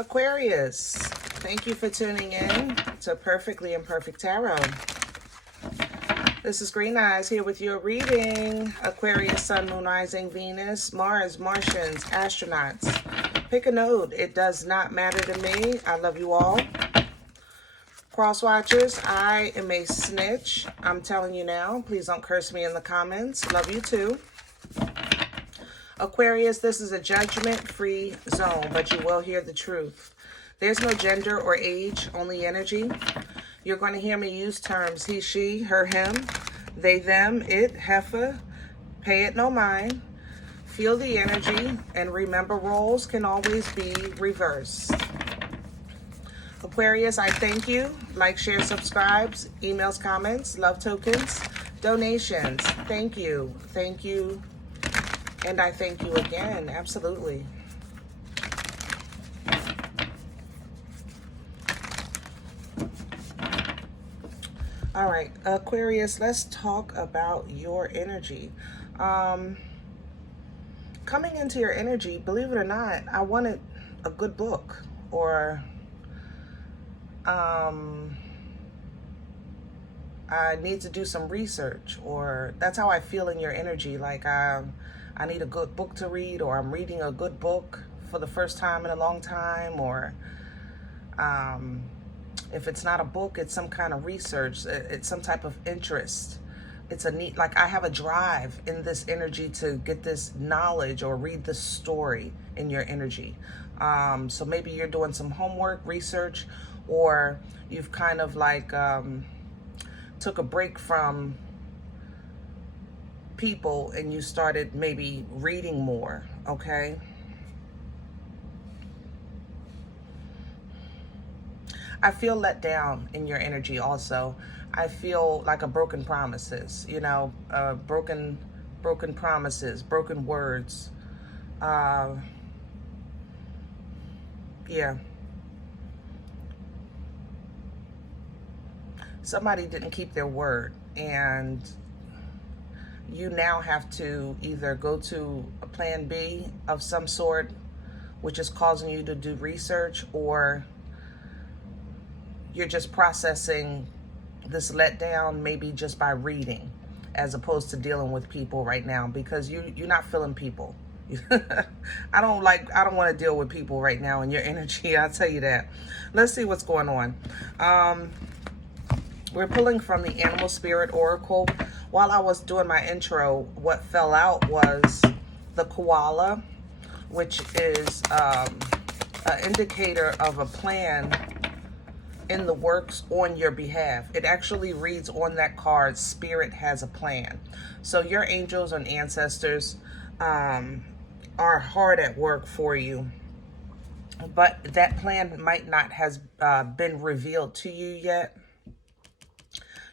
Aquarius, thank you for tuning in to Perfectly Imperfect Tarot. This is Green Eyes here with your reading. Aquarius, Sun, Moon, Rising, Venus, Mars, Martians, astronauts. Pick a node. It does not matter to me. I love you all. Cross watchers, I am a snitch. I'm telling you now. Please don't curse me in the comments. Love you too. Aquarius, this is a judgment-free zone, but you will hear the truth. There's no gender or age, only energy. You're going to hear me use terms he, she, her, him, they, them, it, heifer. Pay it no mind. Feel the energy, and remember roles can always be reversed. Aquarius, I thank you. Like, share, subscribes, emails, comments, love tokens, donations. Thank you. Thank you. And I thank you again. Absolutely. All right, Aquarius, let's talk about your energy. Coming into your energy, believe it or not, I wanted a good book, or I need to do some research, or that's how I feel in your energy. Like I need a good book to read, or I'm reading a good book for the first time in a long time, or if it's not a book, it's some kind of research, it's some type of interest. It's a neat, like I have a drive in this energy to get this knowledge or read the story in your energy. So maybe you're doing some homework, research, or you've kind of like took a break from people and you started maybe reading more, okay? I feel let down in your energy also. I feel like a broken promises, you know, broken promises, broken words. Yeah. Somebody didn't keep their word, and you now have to either go to a plan B of some sort, which is causing you to do research, or you're just processing this letdown maybe just by reading, as opposed to dealing with people right now, because you're not feeling people. I don't want to deal with people right now in your energy, I'll tell you that. Let's see what's going on. We're pulling from the Animal Spirit Oracle. While I was doing my intro, what fell out was the koala, which is an indicator of a plan in the works on your behalf. It actually reads on that card, Spirit has a plan. So your angels and ancestors are hard at work for you, but that plan might not has been revealed to you yet.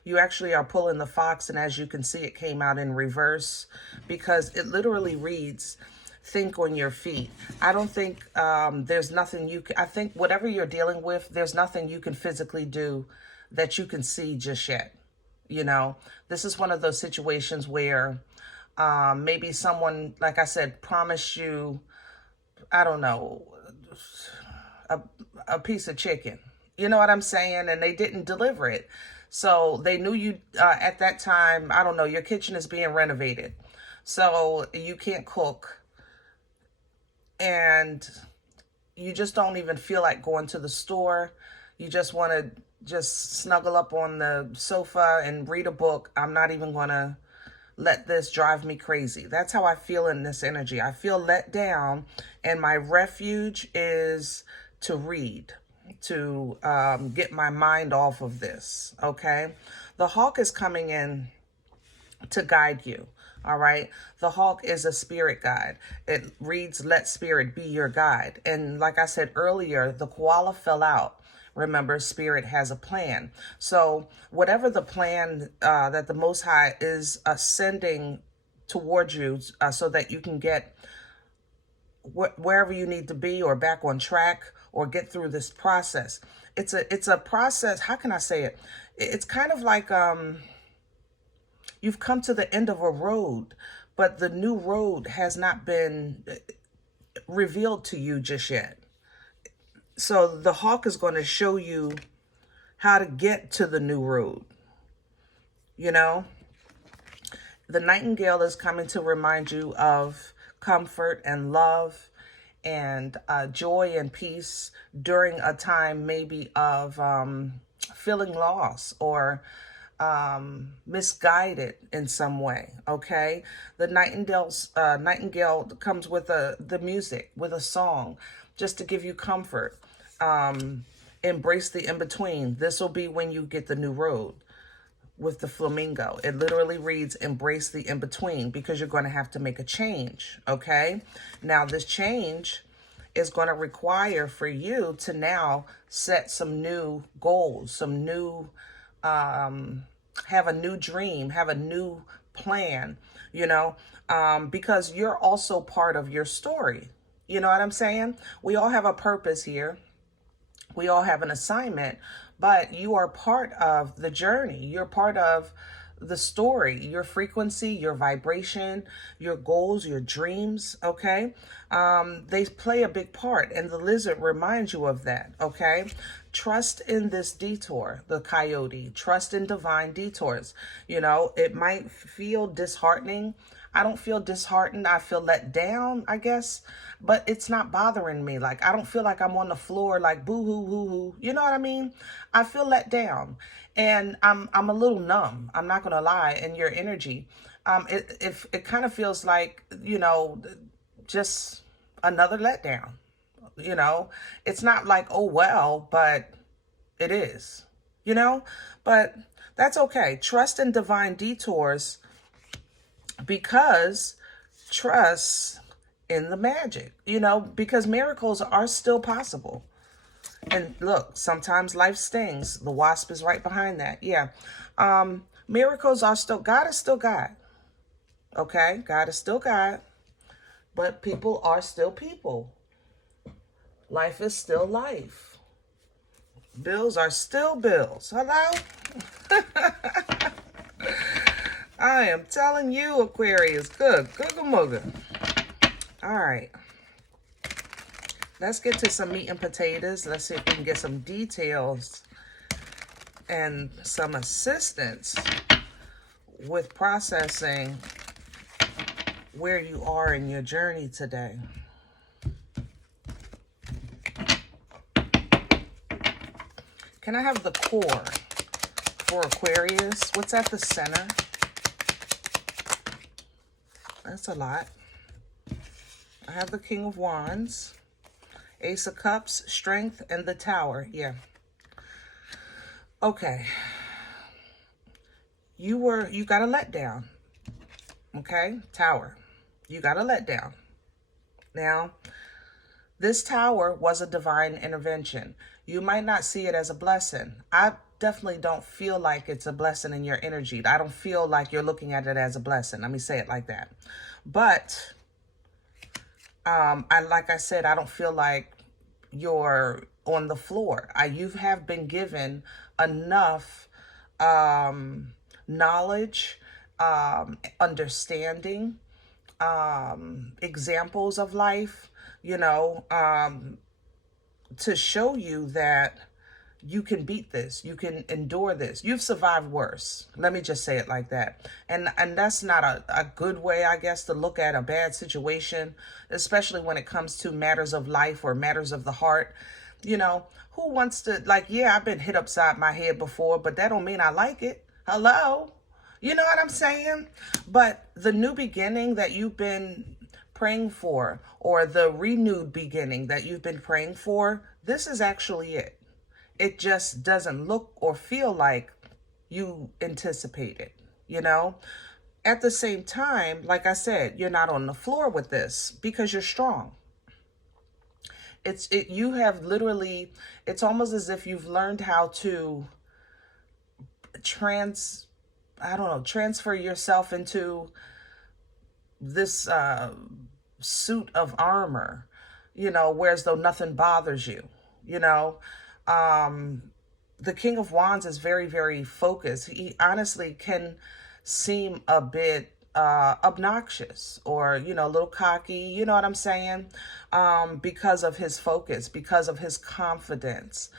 You actually are pulling the fox, and as you can see, it came out in reverse because it literally reads, think on your feet. I don't think there's nothing you can, I think whatever you're dealing with, there's nothing you can physically do that you can see just yet. You know, this is one of those situations where maybe someone, like I said, promised you, I don't know, a piece of chicken. You know what I'm saying? And they didn't deliver it. So they knew you at that time, I don't know, your kitchen is being renovated. So you can't cook. And you just don't even feel like going to the store. You just want to just snuggle up on the sofa and read a book. I'm not even going to let this drive me crazy. That's how I feel in this energy. I feel let down, and my refuge is to read, to get my mind off of this, okay? The hawk is coming in to guide you, all right? The hawk is a spirit guide. It reads, let spirit be your guide. And like I said earlier, the koala fell out. Remember, spirit has a plan. So whatever the plan that the Most High is sending towards you so that you can get wherever you need to be, or back on track, or get through this process. It's a process. How can I say it? It's kind of like you've come to the end of a road, but the new road has not been revealed to you just yet. So the hawk is going to show you how to get to the new road. You know, the nightingale is coming to remind you of comfort and love and joy and peace during a time maybe of feeling lost or misguided in some way. Okay, the nightingale comes with the music, with a song, just to give you comfort. Embrace the in-between. This will be when you get the new road. With the flamingo, it literally reads embrace the in-between, because you're going to have to make a change. Okay, now this change is going to require for you to now set some new goals, some new have a new dream, have a new plan, you know, because you're also part of your story. You know what I'm saying? We all have a purpose here. We all have an assignment, but you are part of the journey. You're part of the story, your frequency, your vibration, your goals, your dreams. Okay. They play a big part, and the lizard reminds you of that. Okay. Trust in this detour, the coyote, trust in divine detours. You know, it might feel disheartening. I don't feel disheartened. I feel let down, I guess, but it's not bothering me. Like, I don't feel like I'm on the floor, like boo hoo hoo hoo. You know what I mean? I feel let down, and I'm a little numb. I'm not gonna lie. In your energy, it kind of feels like, you know, just another letdown. You know, it's not like, oh well, but it is. You know, but that's okay. Trust in divine detours, because trust in the magic, you know, because miracles are still possible. And look, sometimes life stings. The wasp is right behind that. Yeah. Miracles are still, God is still God. Okay. God is still God, but people are still people. Life is still life. Bills are still bills. Hello? I am telling you, Aquarius. Good. Googa All right. Let's get to some meat and potatoes. Let's see if we can get some details and some assistance with processing where you are in your journey today. Can I have the core for Aquarius? What's at the center? That's a lot. I have the King of Wands, Ace of Cups, Strength, and the Tower. Yeah. Okay. You got a letdown. Okay? Tower. You got a letdown. Now, this tower was a divine intervention. You might not see it as a blessing. I definitely don't feel like it's a blessing in your energy. I don't feel like you're looking at it as a blessing. Let me say it like that. But like I said, I don't feel like you're on the floor. You have been given enough knowledge, understanding, examples of life, you know, to show you that you can beat this, you can endure this. You've survived worse. Let me just say it like that. And that's not a good way, I guess, to look at a bad situation, especially when it comes to matters of life or matters of the heart. You know, who wants to, like, yeah, I've been hit upside my head before, but that don't mean I like it. Hello? You know what I'm saying? But the new beginning that you've been praying for, or the renewed beginning that you've been praying for, this is actually it. It just doesn't look or feel like you anticipated, you know? At the same time, like I said, you're not on the floor with this because you're strong. You have literally, it's almost as if you've learned how to transfer yourself into this suit of armor, you know, whereas though nothing bothers you, you know. The King of Wands is very, very focused. He honestly can seem a bit obnoxious or, you know, a little cocky, you know what I'm saying? Because of his focus, because of his confidence,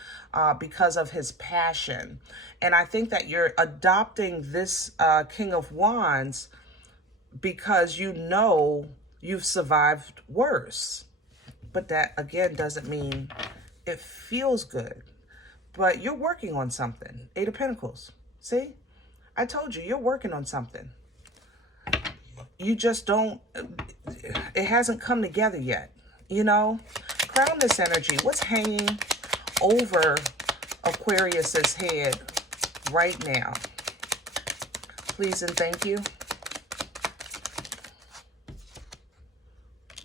because of his passion. And I think that you're adopting this King of Wands because you know you've survived worse. But that, again, doesn't mean it feels good. But you're working on something. Eight of Pentacles. See? I told you, you're working on something. You just don't, it hasn't come together yet, you know? Crown this energy. What's hanging over Aquarius's head right now? Please and thank you.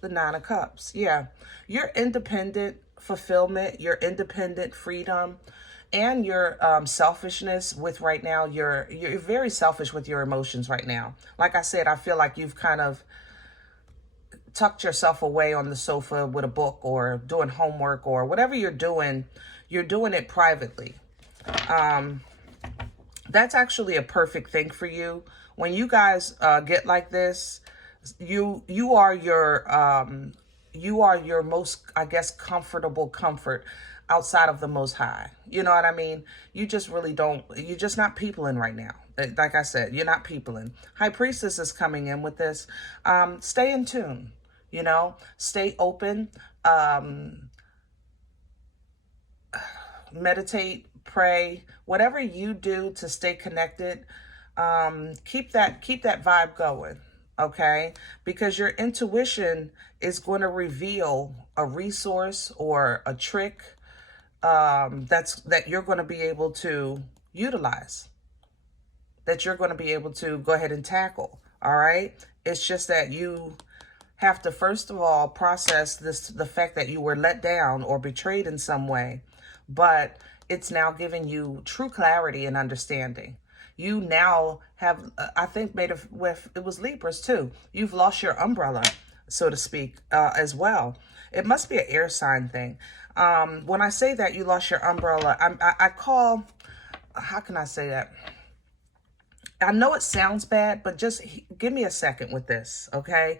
The Nine of Cups. Yeah. Your independent fulfillment, your independent freedom, and your selfishness with right now, you're very selfish with your emotions right now. Like I said, I feel like you've kind of tucked yourself away on the sofa with a book or doing homework or whatever you're doing it privately. That's actually a perfect thing for you. When you guys get like this, you are your most, I guess, comfortable comfort outside of the Most High. You know what I mean? You just really don't, you're just not peopling right now. Like I said, you're not peopling. High Priestess is coming in with this. Stay in tune, you know, stay open, meditate, pray, whatever you do to stay connected. Keep that vibe going. Okay, because your intuition is going to reveal a resource or a trick that you're going to be able to utilize, that you're going to be able to go ahead and tackle. All right, it's just that you have to first of all process the fact that you were let down or betrayed in some way, but it's now giving you true clarity and understanding. You now have, I think, it was Libras too. You've lost your umbrella, so to speak, as well. It must be an air sign thing. When I say that you lost your umbrella, I call, how can I say that? I know it sounds bad, but just give me a second with this, okay?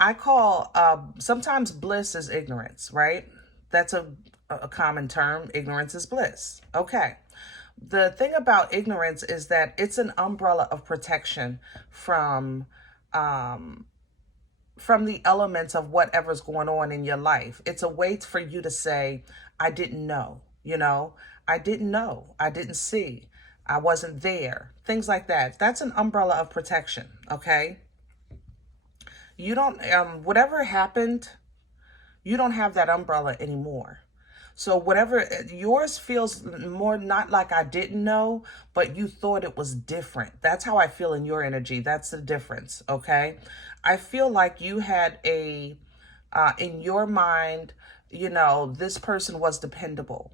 I call, sometimes bliss is ignorance, right? That's a common term. Ignorance is bliss. Okay. The thing about ignorance is that it's an umbrella of protection from the elements of whatever's going on in your life. It's a way for you to say, I didn't know, you know, I didn't know, I didn't see, I wasn't there, things like that. That's an umbrella of protection, okay? You don't, whatever happened, you don't have that umbrella anymore. So whatever, yours feels more not like I didn't know, but you thought it was different. That's how I feel in your energy. That's the difference, okay? I feel like you had in your mind, you know, this person was dependable,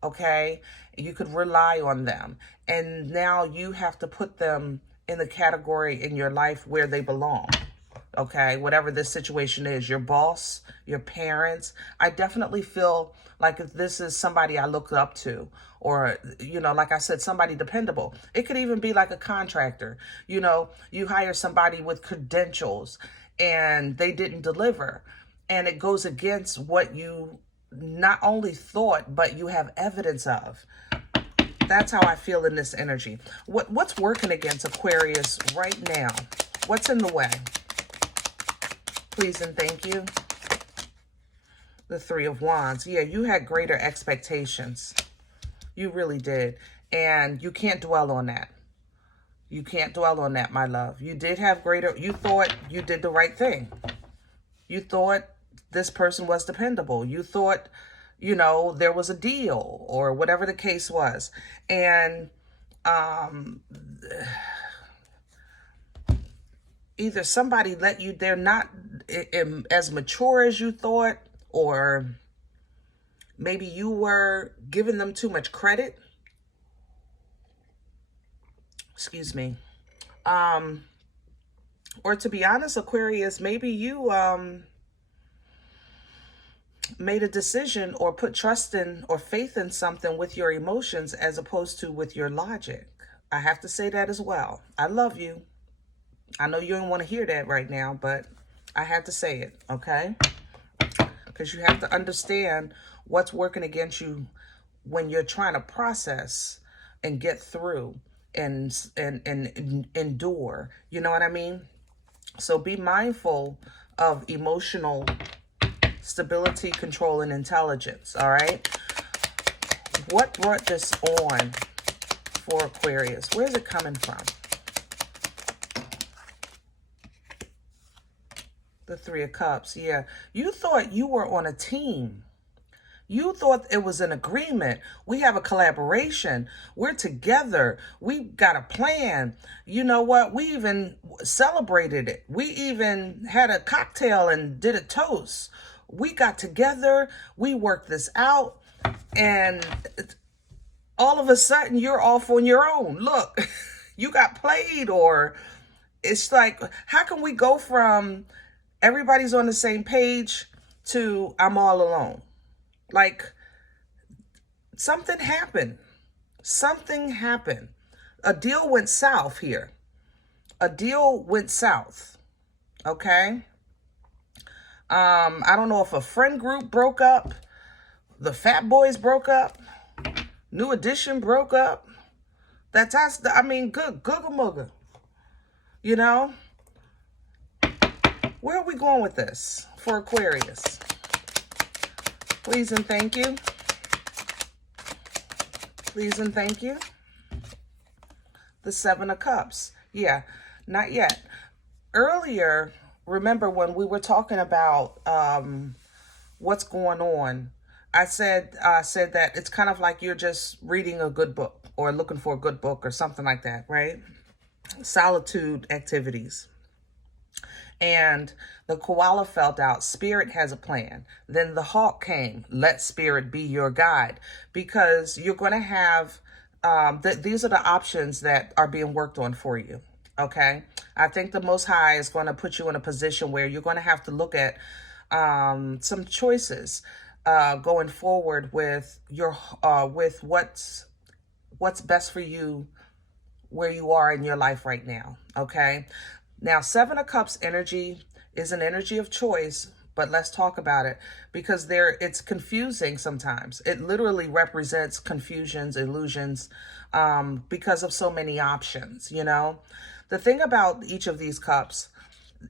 okay? You could rely on them. And now you have to put them in the category in your life where they belong. Okay, whatever this situation is, your boss, your parents. I definitely feel like if this is somebody I look up to, or, you know, like I said, somebody dependable. It could even be like a contractor. You know, you hire somebody with credentials and they didn't deliver, and it goes against what you not only thought, but you have evidence of. That's how I feel in this energy. What's working against Aquarius right now? What's in the way? Please and thank you. The Three of Wands. Yeah, you had greater expectations. You really did. And you can't dwell on that. You can't dwell on that, my love. You did have greater, you thought you did the right thing. You thought this person was dependable. You thought, you know, there was a deal or whatever the case was. And either somebody let you, they're not as mature as you thought, or maybe you were giving them too much credit. Excuse me. Or to be honest, Aquarius, maybe you made a decision or put trust in or faith in something with your emotions as opposed to with your logic. I have to say that as well. I love you. I know you don't want to hear that right now, but I had to say it, okay? Because you have to understand what's working against you when you're trying to process and get through and endure. You know what I mean? So be mindful of emotional stability, control, and intelligence, all right? What brought this on for Aquarius? Where's it coming from? The Three of Cups, yeah. You thought you were on a team. You thought it was an agreement. We have a collaboration. We're together. We got a plan. You know what? We even celebrated it. We even had a cocktail and did a toast. We got together. We worked this out. And all of a sudden, you're off on your own. Look, you got played. Or it's like, how can we go from everybody's on the same page to I'm all alone? Like, something happened. Something happened. A deal went south here. A deal went south. Okay? I don't know if a friend group broke up. The Fat Boys broke up. New Edition broke up. Good googa mooga. You know? Where are we going with this for Aquarius? Please and thank you. Please and thank you. The Seven of Cups. Yeah, not yet. Earlier, remember when we were talking about what's going on, I said that it's kind of like you're just reading a good book or looking for a good book or something like that, right? Solitude activities. And the koala felt out, Spirit has a plan. Then the hawk came, let Spirit be your guide. Because you're going to have, these are the options that are being worked on for you, okay? I think the Most High is going to put you in a position where you're going to have to look at some choices going forward with your, with what's best for you where you are in your life right now, okay? Now, Seven of Cups energy is an energy of choice, but let's talk about it because it's confusing sometimes. It literally represents confusions, illusions, because of so many options, you know? The thing about each of these cups,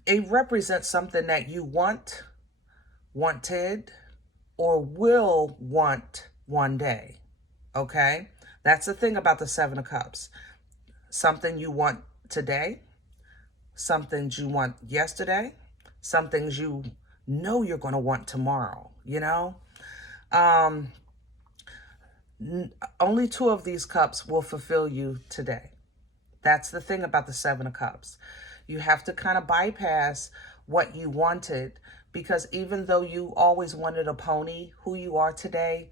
it represents something that you wanted, or will want one day, okay? That's the thing about the Seven of Cups. Something you want today, some things you want yesterday, some things you know you're going to want tomorrow, you know? Only two of these cups will fulfill you today. That's the thing about the Seven of Cups. You have to kind of bypass what you wanted, because even though you always wanted a pony, who you are today,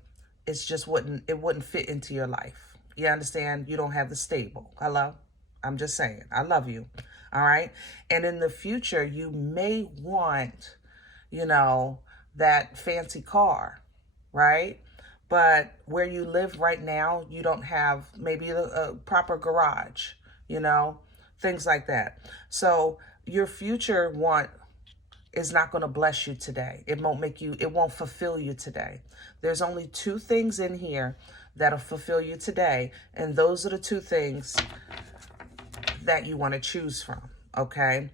it wouldn't fit into your life. You understand? You don't have the stable. Hello? I'm just saying. I love you. All right. And in the future, you may want, you know, that fancy car, right? But where you live right now, you don't have maybe a proper garage, you know, things like that. So your future want is not going to bless you today. It won't fulfill you today. There's only two things in here that'll fulfill you today. And those are the two things that you want to choose from, okay?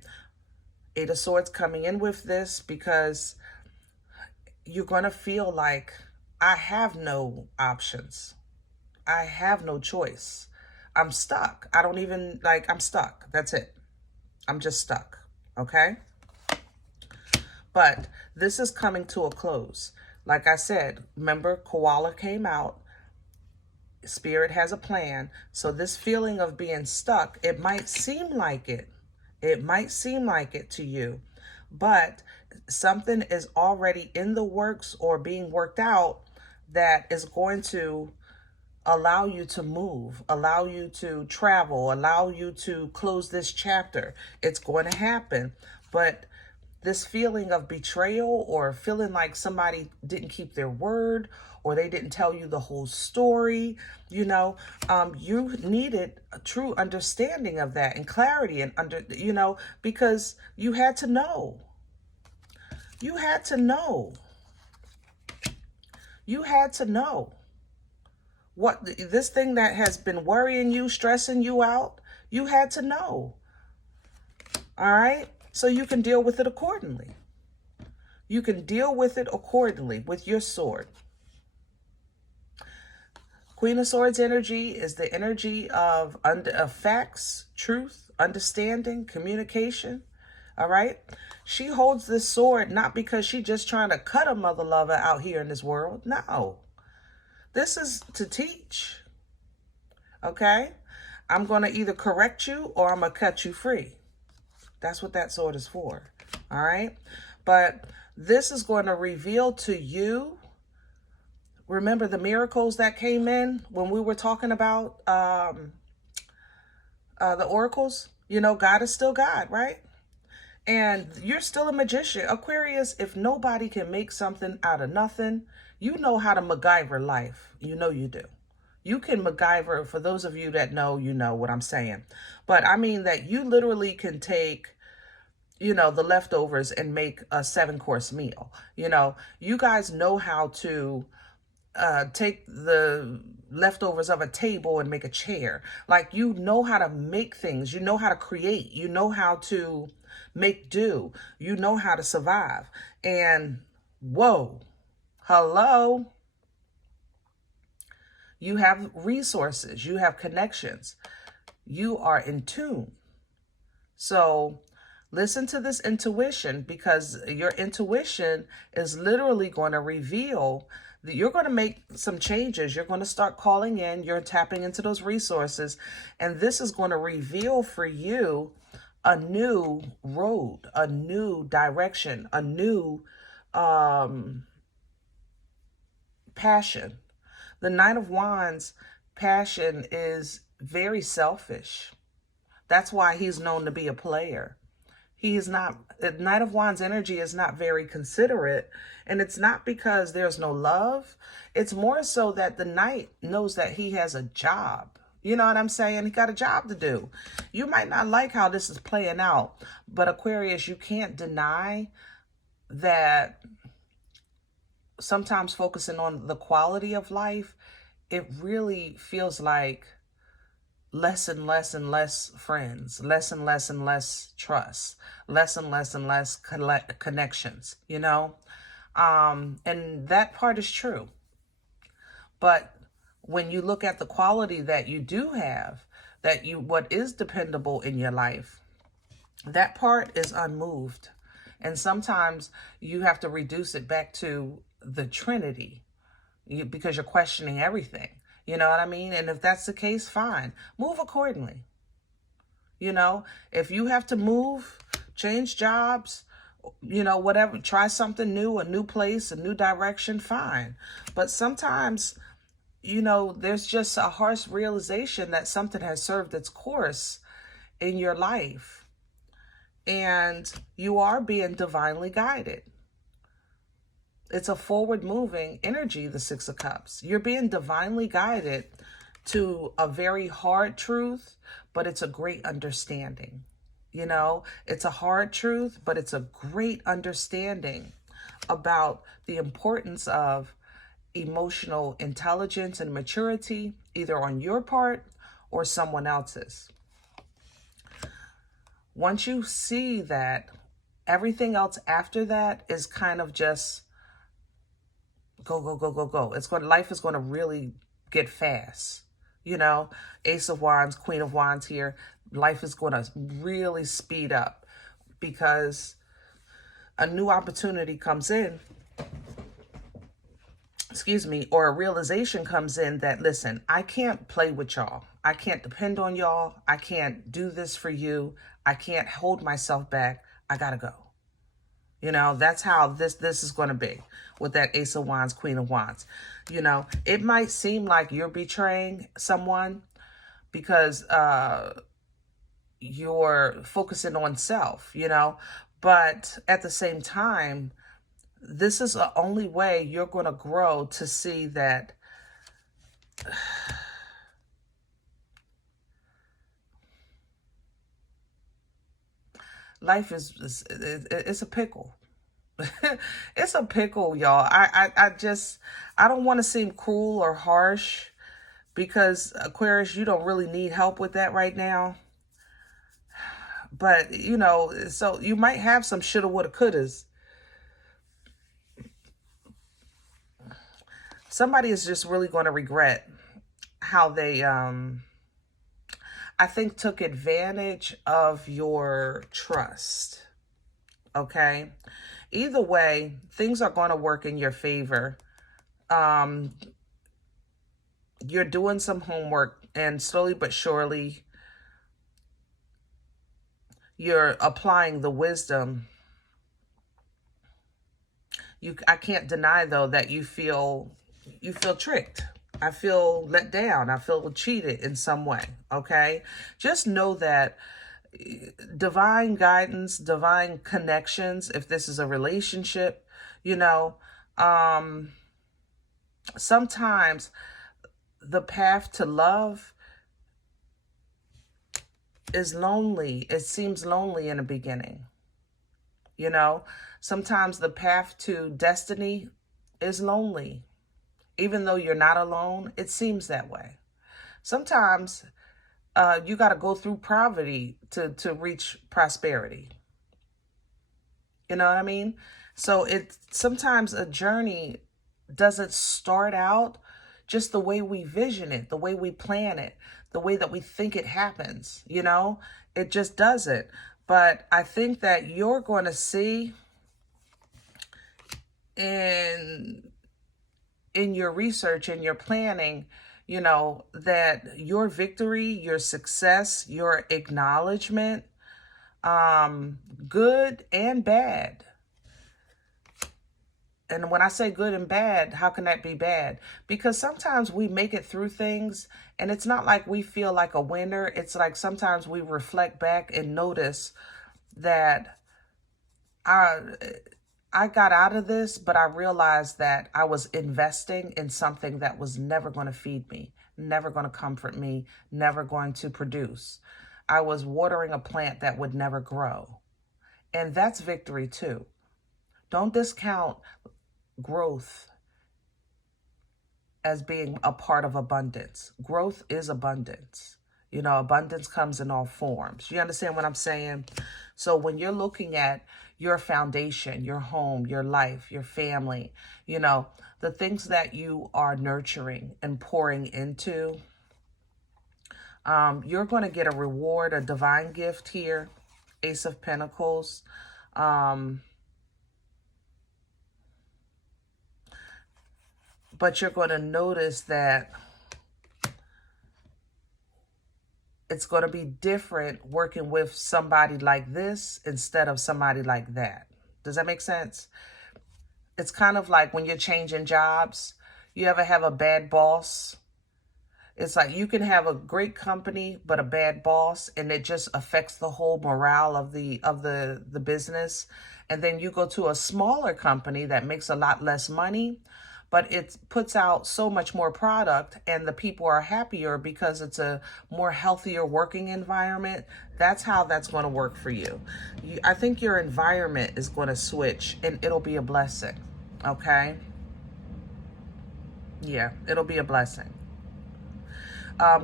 Eight of Swords coming in with this because you're going to feel like, I have no options. I have no choice. I'm stuck. I'm stuck. That's it. I'm just stuck, okay? But this is coming to a close. Like I said, remember, koala came out. Spirit has a plan. So this feeling of being stuck, it might seem like it. It might seem like it to you. But something is already in the works or being worked out that is going to allow you to move, allow you to travel, allow you to close this chapter. It's going to happen. But this feeling of betrayal or feeling like somebody didn't keep their word or they didn't tell you the whole story, you know, you needed a true understanding of that and clarity and because you had to know. You had to know. You had to know what this thing that has been worrying you, stressing you out, you had to know. All right? So you can deal with it accordingly. You can deal with it accordingly with your sword. Queen of Swords energy is the energy of facts, truth, understanding, communication. All right? She holds this sword not because she's just trying to cut a mother lover out here in this world. No. This is to teach. Okay? I'm going to either correct you or I'm going to cut you free. That's what that sword is for. All right? But this is going to reveal to you, remember the miracles that came in when we were talking about the oracles? You know, God is still God, right? And you're still a magician. Aquarius, if nobody can make something out of nothing, you know how to MacGyver life. You know you do. You can MacGyver, for those of you that know, you know what I'm saying. But I mean that you literally can take, you know, the leftovers and make a 7-course meal. You know, you guys know how to take the leftovers of a table and make a chair. Like, you know how to make things. You know how to create. You know how to make do. You know how to survive. And whoa, hello. You have resources. You have connections. You are in tune. So listen to this intuition, because your intuition is literally going to reveal that you're going to make some changes. You're going to start calling in. You're tapping into those resources. And this is going to reveal for you a new road, a new direction, a new passion. The Knight of Wands passion is very selfish. That's why he's known to be a player. He is not, the Knight of Wands energy is not very considerate. And it's not because there's no love. It's more so that the Knight knows that he has a job. You know what I'm saying? He got a job to do. You might not like how this is playing out, but Aquarius, you can't deny that sometimes focusing on the quality of life, it really feels like less and less and less friends, less and less and less trust, less and less and less connections, you know? And that part is true. But when you look at the quality that you do have, what is dependable in your life, that part is unmoved. And sometimes you have to reduce it back to the Trinity because you're questioning everything. You know what I mean? And if that's the case, fine. Move accordingly. You know, if you have to move, change jobs, you know, whatever, try something new, a new place, a new direction, fine. But sometimes, you know, there's just a harsh realization that something has served its course in your life. And you are being divinely guided. It's a forward-moving energy, the Six of Cups. You're being divinely guided to a very hard truth, but it's a great understanding. You know, it's a hard truth, but it's a great understanding about the importance of emotional intelligence and maturity, either on your part or someone else's. Once you see that, everything else after that is kind of just go, go, go, go, go. Life is going to really get fast. You know, Ace of Wands, Queen of Wands here. Life is going to really speed up because a new opportunity comes in, or a realization comes in that, listen, I can't play with y'all. I can't depend on y'all. I can't do this for you. I can't hold myself back. I got to go. You know, that's how this is going to be with that Ace of Wands, Queen of Wands. You know, it might seem like you're betraying someone because you're focusing on self, you know, But at the same time, this is the only way you're going to grow to see that life it's a pickle. It's a pickle, y'all. I don't want to seem cruel or harsh, because Aquarius, you don't really need help with that right now. But, you know, so you might have some shoulda, woulda, couldas. Somebody is just really going to regret how they, I think, took advantage of your trust. Okay? Either way, things are going to work in your favor. You're doing some homework, and slowly but surely, you're applying the wisdom. I can't deny, though, that you feel tricked. I feel let down. I feel cheated in some way, okay? Just know that divine guidance, divine connections, if this is a relationship, you know, sometimes the path to love is lonely. It seems lonely in the beginning. You know, sometimes the path to destiny is lonely. Even though you're not alone, it seems that way. Sometimes you got to go through poverty to reach prosperity. You know what I mean? So sometimes a journey doesn't start out just the way we vision it, the way we plan it, the way that we think it happens, you know? It just doesn't. But I think that you're going to see in your research and your planning, you know, that your victory, your success, your acknowledgement, good and bad. And when I say good and bad, how can that be bad? Because sometimes we make it through things and it's not like we feel like a winner. It's like sometimes we reflect back and notice that I got out of this, but I realized that I was investing in something that was never going to feed me, never going to comfort me, never going to produce. I was watering a plant that would never grow. And that's victory too. Don't discount growth as being a part of abundance. Growth is abundance. You know, abundance comes in all forms. You understand what I'm saying? So when you're looking at your foundation, your home, your life, your family, you know, the things that you are nurturing and pouring into, you're going to get a reward, a divine gift here. Ace of Pentacles. But you're going to notice that it's going to be different working with somebody like this instead of somebody like that. Does that make sense? It's kind of like when you're changing jobs. You ever have a bad boss? It's like you can have a great company, but a bad boss, and it just affects the whole morale of the business. And then you go to a smaller company that makes a lot less money, but it puts out so much more product and the people are happier because it's a more healthier working environment. That's how that's going to work for you. I think your environment is going to switch and it'll be a blessing. Okay? Yeah, it'll be a blessing.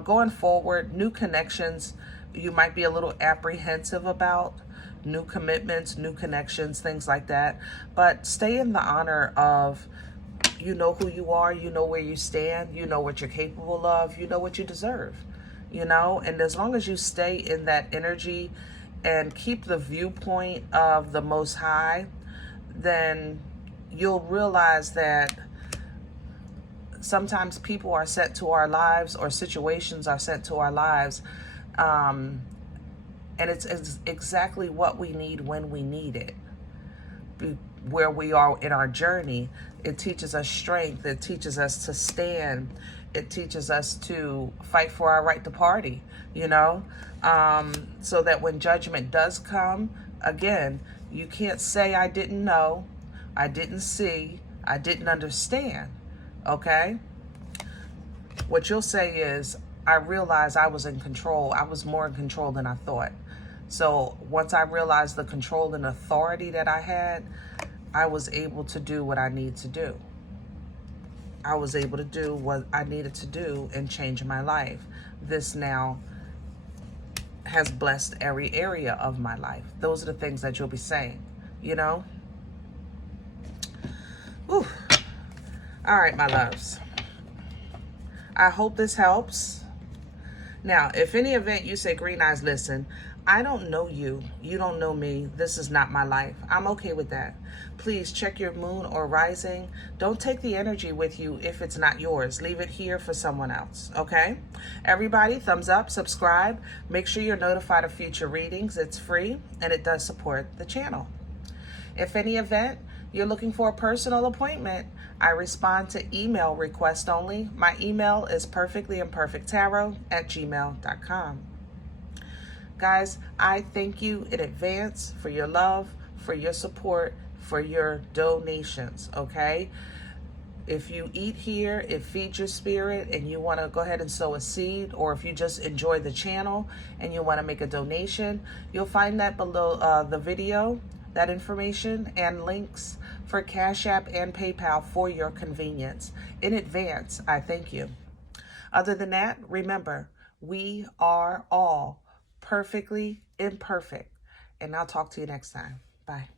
Going forward, new connections, you might be a little apprehensive about. New commitments, new connections, things like that. But stay in the honor of, you know who you are, you know where you stand, you know what you're capable of, you know what you deserve, you know? And as long as you stay in that energy and keep the viewpoint of the Most High, then you'll realize that sometimes people are sent to our lives or situations are sent to our lives, and it's exactly what we need when we need it. Where we are in our journey, it teaches us strength, it teaches us to stand, it teaches us to fight for our right to party, you know, so that when judgment does come, again, You can't say I didn't know, I didn't see, I didn't understand, okay? What you'll say is, I realized I was in control. I was more in control than I thought. So once I realized the control and authority that I had, I was able to do what I need to do. I was able to do what I needed to do and change my life. This now has blessed every area of my life. Those are the things that you'll be saying, you know? Whew. All right, my loves. I hope this helps. Now, if any event you say, Green Eyes, listen, I don't know you. You don't know me. This is not my life. I'm okay with that. Please check your moon or rising. Don't take the energy with you if it's not yours. Leave it here for someone else, okay? Everybody, thumbs up, subscribe. Make sure you're notified of future readings. It's free, and it does support the channel. If any event you're looking for a personal appointment, I respond to email request only. My email is perfectlyimperfecttarot@gmail.com. Guys, I thank you in advance for your love, for your support, for your donations, okay? If you eat here, it feeds your spirit, and you want to go ahead and sow a seed, or if you just enjoy the channel and you want to make a donation, you'll find that below the video, that information and links for Cash App and PayPal for your convenience. In advance, I thank you. Other than that, remember, we are all perfectly imperfect. And I'll talk to you next time. Bye.